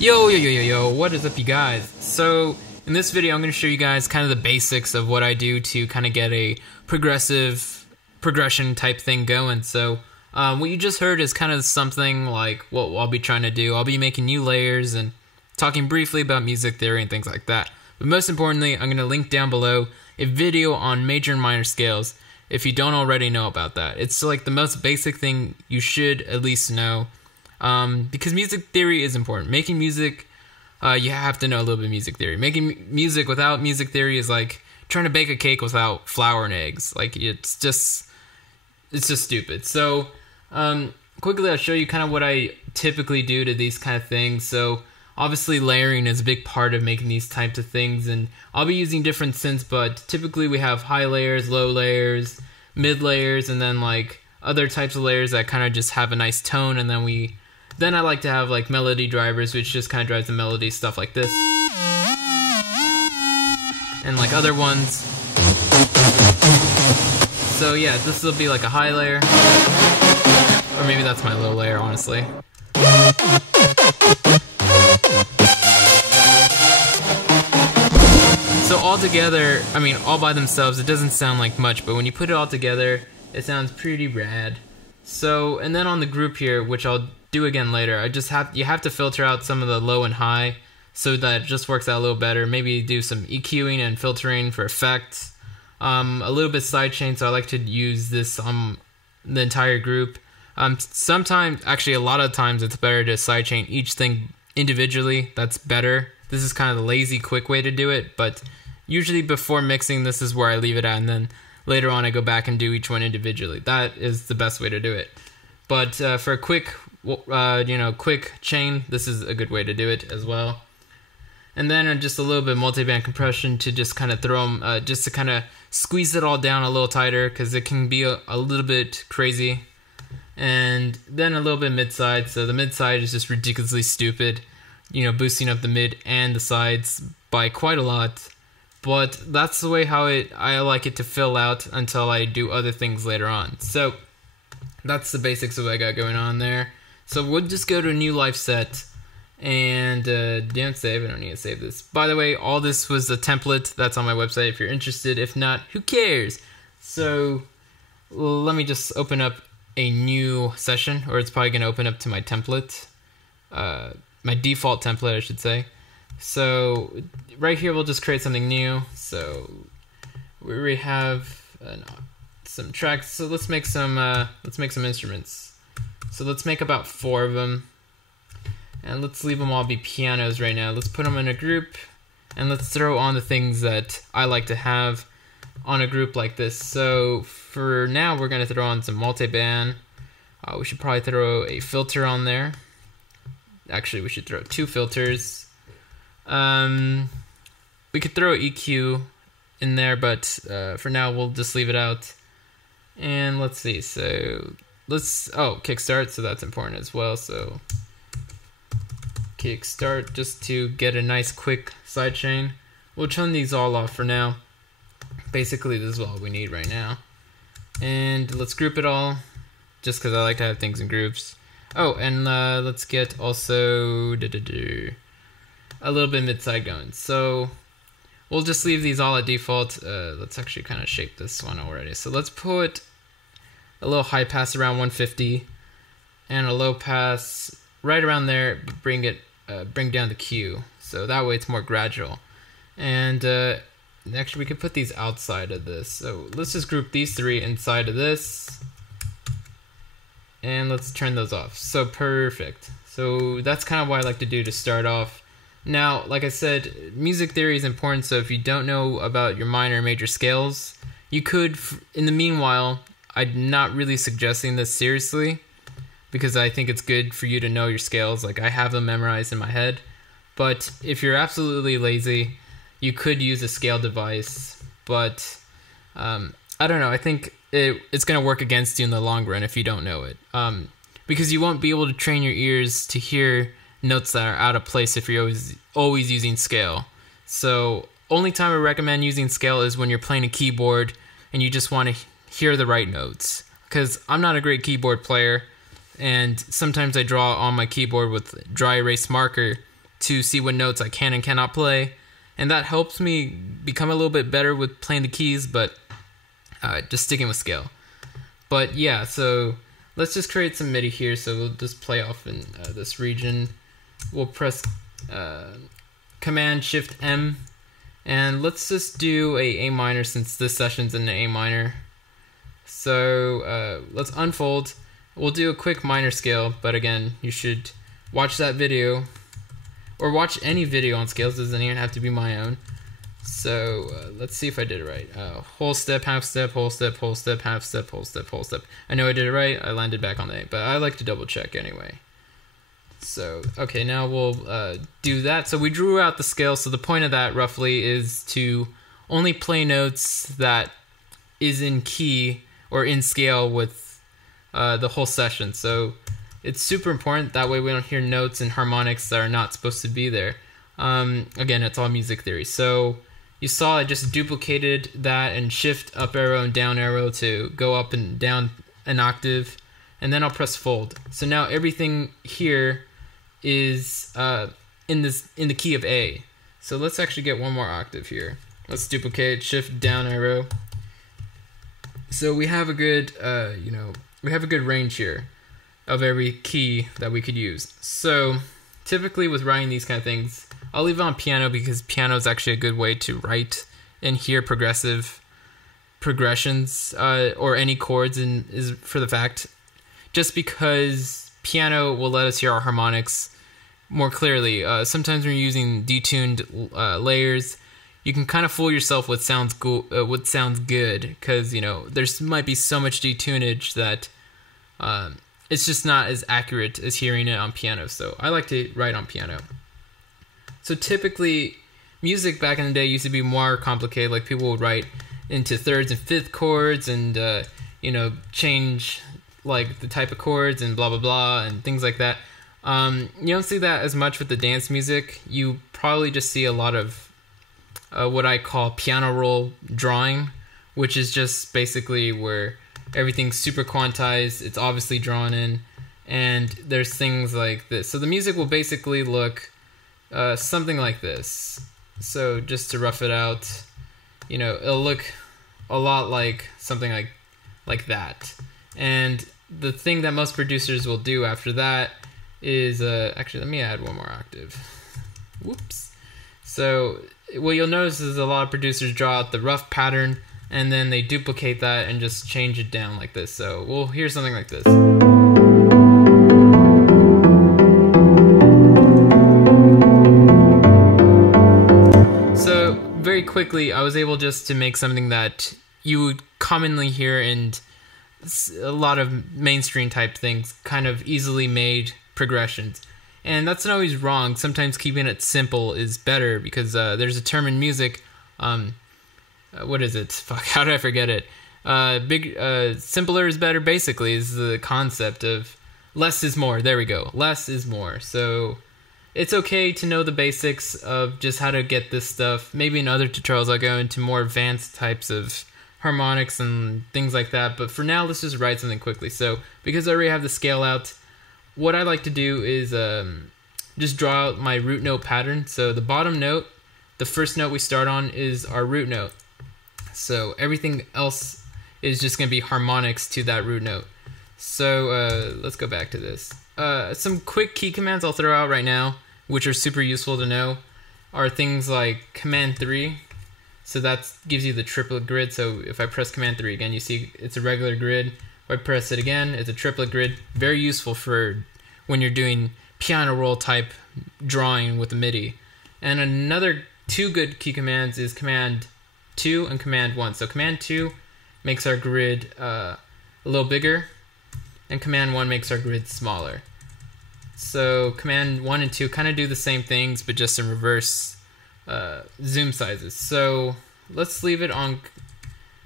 Yo, what is up, you guys? So, in this video, I'm going to show you guys kind of the basics of what I do to kind of get a progression type thing going. So, what you just heard is kind of something like what I'll be trying to do. I'll be making new layers and talking briefly about music theory and things like that. But most importantly, I'm going to link down below a video on major and minor scales if you don't already know about that. It's like the most basic thing you should at least know. Because music theory is important. Making music, you have to know a little bit of music theory. Making music without music theory is like trying to bake a cake without flour and eggs. Like, it's just stupid. So, quickly I'll show you kind of what I typically do to these kind of things. So, obviously layering is a big part of making these types of things, and I'll be using different synths, but typically we have high layers, low layers, mid layers, and then like other types of layers that kind of just have a nice tone, and then I like to have like melody drivers, which just kind of drives the melody, stuff like this. And like other ones. So yeah, this will be like a high layer. Or maybe that's my low layer, honestly. So all together, I mean all by themselves, it doesn't sound like much, but when you put it all together, it sounds pretty rad. So, and then on the group here, which I'll do again later, you have to filter out some of the low and high so that it just works out a little better. Maybe do some EQing and filtering for effects. A little bit sidechain, so I like to use this on the entire group. Sometimes, actually a lot of times, it's better to sidechain each thing individually. That's better. This is kind of the lazy, quick way to do it, but usually before mixing, this is where I leave it at, and then later on I go back and do each one individually. That is the best way to do it. But for a quick chain, this is a good way to do it as well. And then just a little bit of multiband compression to just kind of throw them, just to kind of squeeze it all down a little tighter, because it can be a little bit crazy. And then a little bit mid-side, so the mid-side is just ridiculously stupid, boosting up the mid and the sides by quite a lot. But that's the way I like it to fill out until I do other things later on. So that's the basics of what I got going on there. So we'll just go to a new live set, and don't save. I don't need to save this. By the way, all this was a template that's on my website if you're interested. If not, who cares? So let me just open up a new session, or it's probably going to open up to my template, my default template, I should say. So right here, we'll just create something new. So we already have some tracks. So let's make some instruments. So let's make about 4 of them, and let's leave them all be pianos right now. Let's put them in a group, and let's throw on the things that I like to have on a group like this. So for now, we're going to throw on some multiband. We should probably throw a filter on there. Actually, we should throw 2 filters. We could throw EQ in there, but for now we'll just leave it out. And let's see, so kickstart, so that's important as well. So kickstart, just to get a nice quick sidechain. We'll turn these all off for now. Basically, this is all we need right now. And let's group it all, just because I like to have things in groups. Oh, and let's get also a little bit mid-side going. So we'll just leave these all at default. Let's actually kind of shape this one already. So let's put a little high pass around 150 and a low pass right around there. Bring down the Q, so that way it's more gradual. And actually, we could put these outside of this. So let's just group these 3 inside of this, and let's turn those off. So perfect. So that's kind of what I like to do to start off. Now, like I said, music theory is important, so if you don't know about your minor and major scales, you could, in the meanwhile, I'm not really suggesting this seriously, because I think it's good for you to know your scales. Like, I have them memorized in my head. But if you're absolutely lazy, you could use a scale device. But I don't know, I think it's going to work against you in the long run if you don't know it. Because you won't be able to train your ears to hear notes that are out of place if you're always using scale. So only time I recommend using scale is when you're playing a keyboard and you just want to hear the right notes. Because I'm not a great keyboard player, and sometimes I draw on my keyboard with dry erase marker, to see what notes I can and cannot play, and that helps me become a little bit better with playing the keys, but just sticking with scale. But yeah, so let's just create some MIDI here. So we'll just play off in this region. We'll press Command Shift M, and let's just do A minor since this session's in the A minor. So let's unfold. We'll do a quick minor scale, but again, you should watch that video, or watch any video on scales. Doesn't even have to be my own. So let's see if I did it right. Whole step, half step, whole step, whole step, half step, whole step, whole step. I know I did it right. I landed back on the A, but I like to double check anyway. So, okay, now we'll do that. So we drew out the scale. So the point of that roughly is to only play notes that is in key or in scale with the whole session. So it's super important. That way we don't hear notes and harmonics that are not supposed to be there. Again, it's all music theory. So you saw I just duplicated that and shift up arrow and down arrow to go up and down an octave, and then I'll press fold. So now everything here is in the key of A. So let's actually get one more octave here. Let's duplicate, shift down arrow. So we have a good we have a good range here of every key that we could use. So typically with writing these kind of things, I'll leave it on piano because piano is actually a good way to write and hear progressive progressions or any chords, and is for the fact just because piano will let us hear our harmonics more clearly. Sometimes when you're using detuned layers, you can kind of fool yourself what sounds good, because there might be so much detunage that it's just not as accurate as hearing it on piano. So I like to write on piano. So typically, music back in the day used to be more complicated. Like people would write into thirds and fifth chords, and change like the type of chords and blah blah blah and things like that. You don't see that as much with the dance music. You probably just see a lot of what I call piano roll drawing, which is just basically where everything's super quantized. It's obviously drawn in, and there's things like this. So the music will basically look something like this. So just to rough it out, it'll look a lot like something like that. And the thing that most producers will do after that is actually, let me add one more octave. Whoops. So what you'll notice is a lot of producers draw out the rough pattern, and then they duplicate that and just change it down like this. So we'll hear something like this. So very quickly, I was able just to make something that you would commonly hear in a lot of mainstream type things, kind of easily made progressions. And that's not always wrong. Sometimes keeping it simple is better, because there's a term in music, what is it? Fuck, how did I forget it? Simpler is better, basically, is the concept of less is more. There we go. Less is more. So it's okay to know the basics of just how to get this stuff. Maybe in other tutorials I'll go into more advanced types of harmonics and things like that. But for now, let's just write something quickly. So because I already have the scale out, what I like to do is just draw out my root note pattern. So the bottom note, the first note we start on, is our root note. So everything else is just going to be harmonics to that root note. So let's go back to this. Some quick key commands I'll throw out right now, which are super useful to know, are things like Command 3. So that gives you the triplet grid. So if I press Command 3 again, you see it's a regular grid. If I press it again, it's a triplet grid. Very useful for when you're doing piano roll type drawing with the MIDI. And another two good key commands is Command 2 and Command 1. So Command 2 makes our grid a little bigger, and Command 1 makes our grid smaller. So Command 1 and 2 kind of do the same things, but just in reverse zoom sizes. So let's leave it on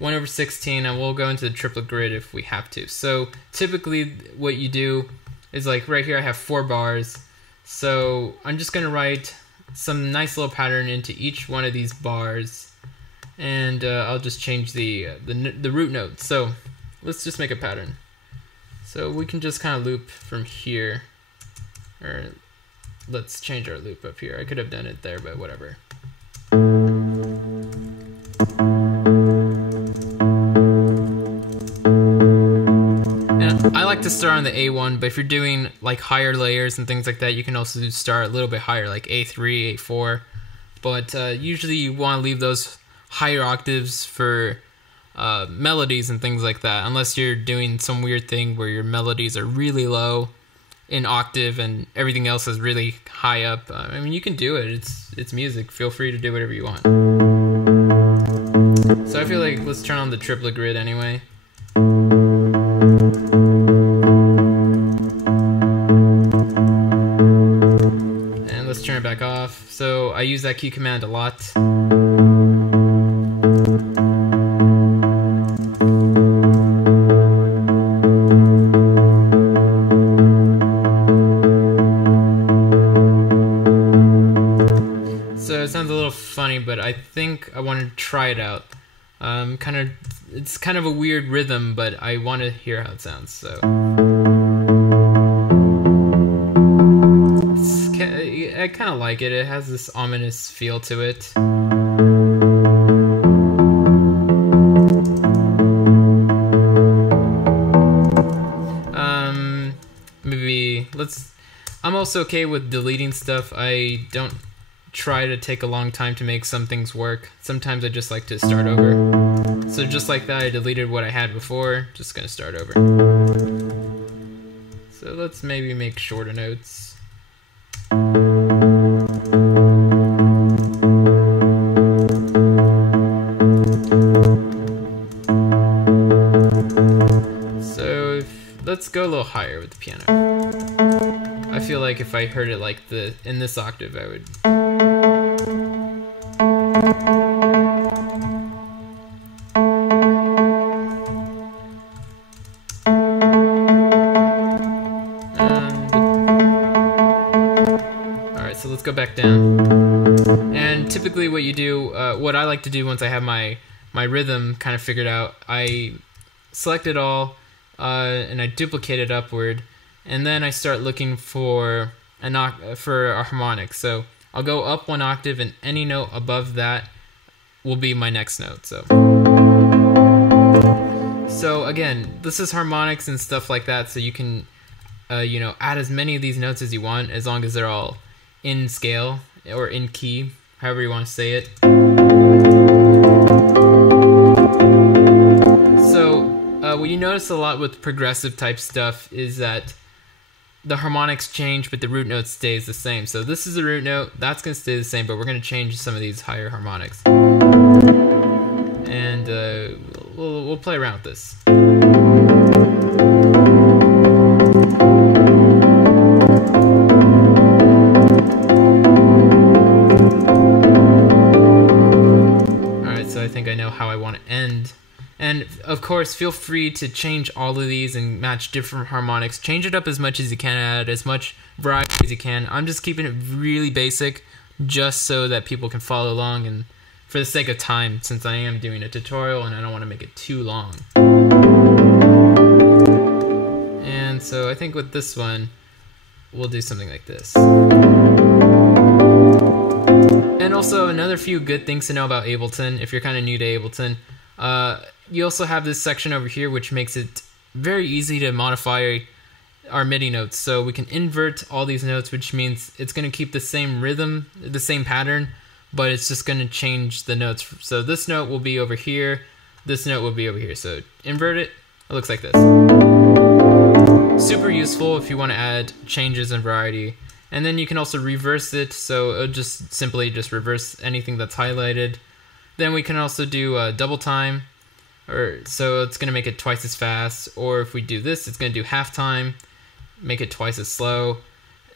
1/16, and we'll go into the triplet grid if we have to. So typically what you do is, like right here I have 4 bars. So I'm just going to write some nice little pattern into each one of these bars, and I'll just change the root note. So let's just make a pattern. So we can just kind of loop from here, or let's change our loop up here. I could have done it there, but whatever. And I like to start on the A1, but if you're doing like higher layers and things like that, you can also start a little bit higher, like A3, A4. But usually you want to leave those higher octaves for melodies and things like that, unless you're doing some weird thing where your melodies are really low in octave and everything else is really high up. I mean, you can do it. It's music. Feel free to do whatever you want. So I feel like let's turn on the triplet grid anyway. And let's turn it back off. So I use that key command a lot. Sounds a little funny, but I think I want to try it out. It's kind of a weird rhythm, but I want to hear how it sounds. So I kind of like it. It has this ominous feel to it. Maybe I'm also okay with deleting stuff. I don't try to take a long time to make some things work. Sometimes I just like to start over. So just like that, I deleted what I had before. Just gonna start over. So let's maybe make shorter notes. So let's go a little higher with the piano. I feel like if I heard it like in this octave, I would. Alright, so let's go back down. And typically what you do, what I like to do once I have my rhythm kind of figured out, I select it all and I duplicate it upward, and then I start looking for a harmonic. So I'll go up one octave, and any note above that will be my next note. So again, this is harmonics and stuff like that, so you can add as many of these notes as you want, as long as they're all in scale or in key, however you want to say it. So what you notice a lot with progressive type stuff is that the harmonics change, but the root note stays the same. So this is the root note, that's going to stay the same, but we're going to change some of these higher harmonics. And we'll play around with this. Alright, so I think I know how I want to end. And of course, feel free to change all of these and match different harmonics. Change it up as much as you can, add as much variety as you can. I'm just keeping it really basic, just so that people can follow along, and for the sake of time, since I am doing a tutorial and I don't want to make it too long. And so I think with this one, we'll do something like this. And also, another few good things to know about Ableton, if you're kind of new to Ableton, you also have this section over here which makes it very easy to modify our MIDI notes. So we can invert all these notes, which means it's going to keep the same rhythm, the same pattern, but it's just going to change the notes. So this note will be over here, this note will be over here. So invert it, it looks like this. Super useful if you want to add changes and variety. And then you can also reverse it, so it'll just simply reverse anything that's highlighted. Then we can also do double time, so it's going to make it twice as fast. Or if we do this, it's going to do half time, make it twice as slow.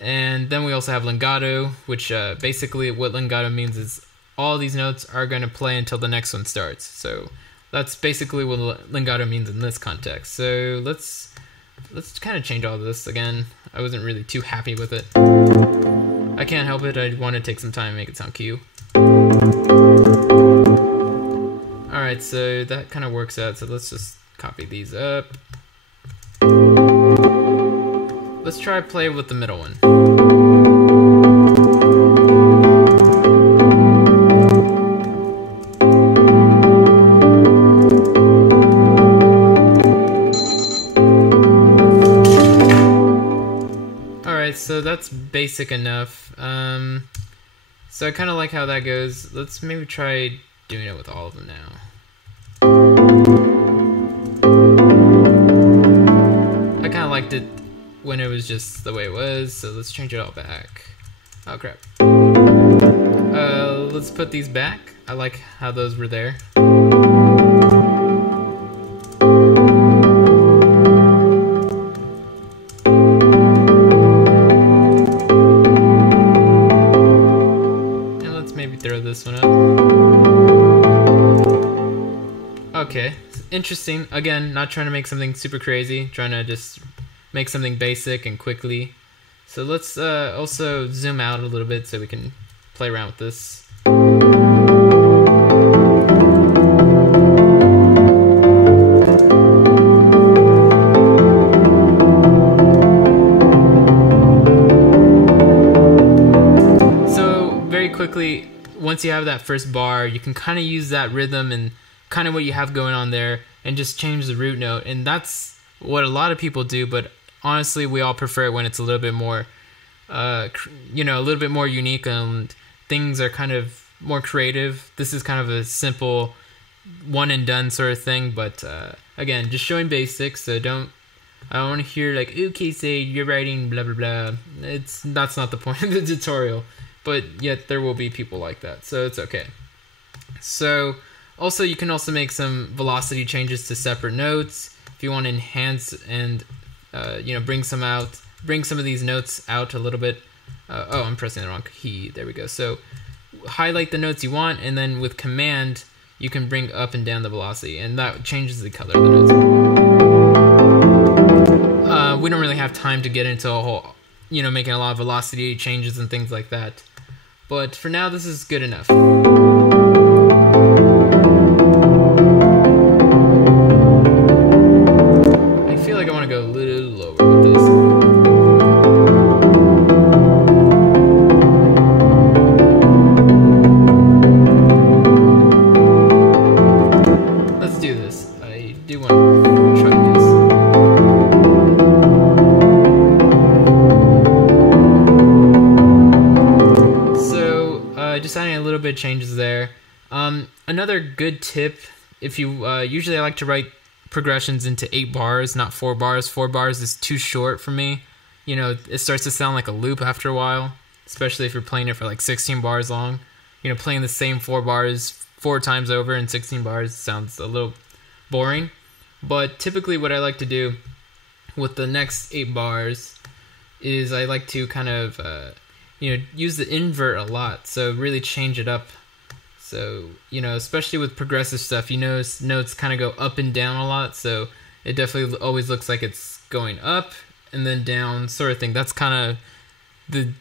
And then we also have legato, which basically what legato means is all these notes are going to play until the next one starts. So that's basically what legato means in this context. So let's kind of change all this again. I wasn't really too happy with it. I can't help it, I want to take some time and make it sound cute. Alright, so that kind of works out, so let's just copy these up. Let's try play with the middle one. basic enough. So I kind of like how that goes. Let's maybe try doing it with all of them now. I kind of liked it when it was just the way it was, so let's change it all back. Oh crap. Let's put these back. I like how those were there. And let's maybe throw this one up. Okay, interesting. Again, not trying to make something super crazy, trying to just make something basic and quickly. So let's also zoom out a little bit so we can play around with this. So very quickly, once you have that first bar, you can kind of use that rhythm and kind of what you have going on there and just change the root note. And that's what a lot of people do, but honestly, we all prefer it when it's a little bit more, you know, a little bit more unique and things are kind of more creative. This is kind of a simple one and done sort of thing, but again, just showing basics. So I don't want to hear like, okay, say you're writing blah blah blah. That's not the point of the tutorial, but yet there will be people like that, so it's okay. So also, you can also make some velocity changes to separate notes if you want to enhance and you know, bring some of these notes out a little bit. Oh, I'm pressing the wrong key. There we go. So highlight the notes you want, and then with command, you can bring up and down the velocity, and that changes the color of the notes. We don't really have time to get into a whole, you know, making a lot of velocity changes and things like that. But for now, this is good enough. I feel like I want to go a little lower with this. Let's do this. I do want to try this. So, just adding a little bit of changes there. Another good tip, if you usually I like to write progressions into 8 bars, not 4 bars. 4 bars is too short for me. You know, it starts to sound like a loop after a while, especially if you're playing it for like 16 bars long. You know, playing the same 4 bars 4 times over in 16 bars sounds a little boring. But typically what I like to do with the next 8 bars is I like to kind of, you know, use the invert a lot. So really change it up. So, you know, especially with progressive stuff, you know, notes kind of go up and down a lot. So it definitely always looks like it's going up and then down sort of thing. That's kind of the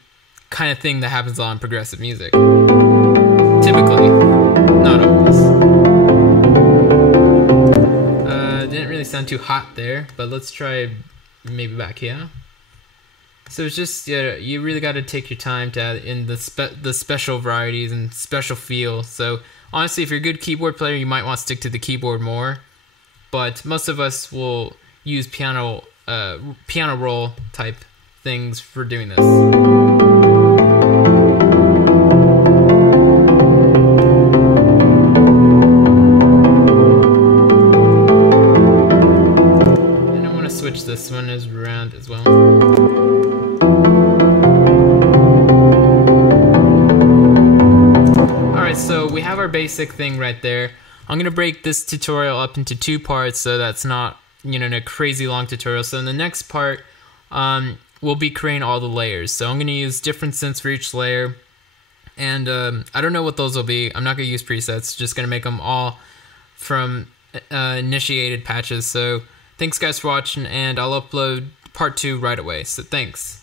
kind of thing that happens a lot in progressive music. Typically, not always. Didn't really sound too hot there, but let's try maybe back here. So it's just, yeah, you really got to take your time to add in the special varieties and special feel. So honestly, if you're a good keyboard player, you might want to stick to the keyboard more. But most of us will use piano roll type things for doing this. And I want to switch this one around as well. So we have our basic thing right there. I'm gonna break this tutorial up into 2 parts, so that's not, you know, a crazy long tutorial. So in the next part, we'll be creating all the layers. So I'm gonna use different synths for each layer, and I don't know what those will be. I'm not gonna use presets. Just gonna make them all from initiated patches. So thanks guys for watching, and I'll upload part 2 right away. So thanks.